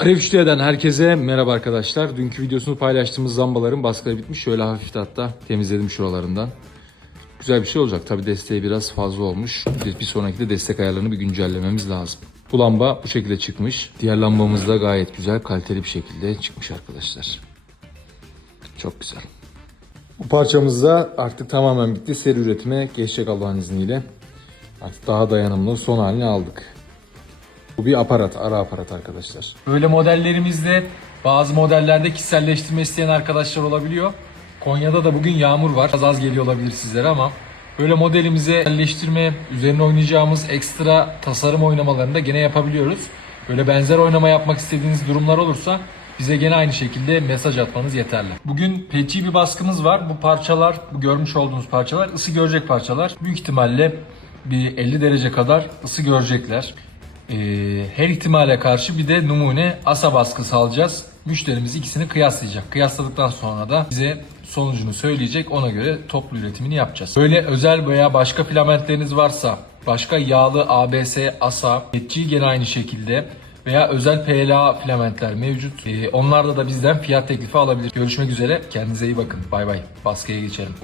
Arif Üçlü'den herkese merhaba arkadaşlar. Dünkü videosunu paylaştığımız zambaların baskıları bitmiş. Şöyle hafif hatta temizledim şuralarından. Güzel bir şey olacak. Tabi desteği biraz fazla olmuş. Bir sonraki de destek ayarlarını bir güncellememiz lazım. Bu lamba bu şekilde çıkmış. Diğer lambamız da gayet güzel, kaliteli bir şekilde çıkmış arkadaşlar. Çok güzel. Bu parçamız da artık tamamen bitti. Seri üretime geçecek Allah'ın izniyle. Artık daha dayanımlı son halini aldık. Bu bir aparat, ara aparat arkadaşlar. Böyle modellerimizde bazı modellerde kişiselleştirme isteyen arkadaşlar olabiliyor. Konya'da da bugün yağmur var. Az az geliyor olabilir sizlere ama böyle modelimize kişiselleştirme, üzerine oynayacağımız ekstra tasarım oynamalarını da gene yapabiliyoruz. Böyle benzer oynama yapmak istediğiniz durumlar olursa bize gene aynı şekilde mesaj atmanız yeterli. Bugün peci bir baskımız var. Bu parçalar, bu görmüş olduğunuz parçalar ısı görecek parçalar. Büyük ihtimalle bir 50 derece kadar ısı görecekler. Ee, her ihtimale karşı bir de numune asa baskısı alacağız. Müşterimiz ikisini kıyaslayacak. Kıyasladıktan sonra da bize sonucunu söyleyecek. Ona göre toplu üretimini yapacağız. Böyle özel veya başka filamentleriniz varsa, başka yağlı ABS, asa, etçi gene aynı şekilde veya özel PLA filamentler mevcut. Ee, onlarda da bizden fiyat teklifi alabilir. Görüşmek üzere. Kendinize iyi bakın. Bay bay. Baskıya geçelim.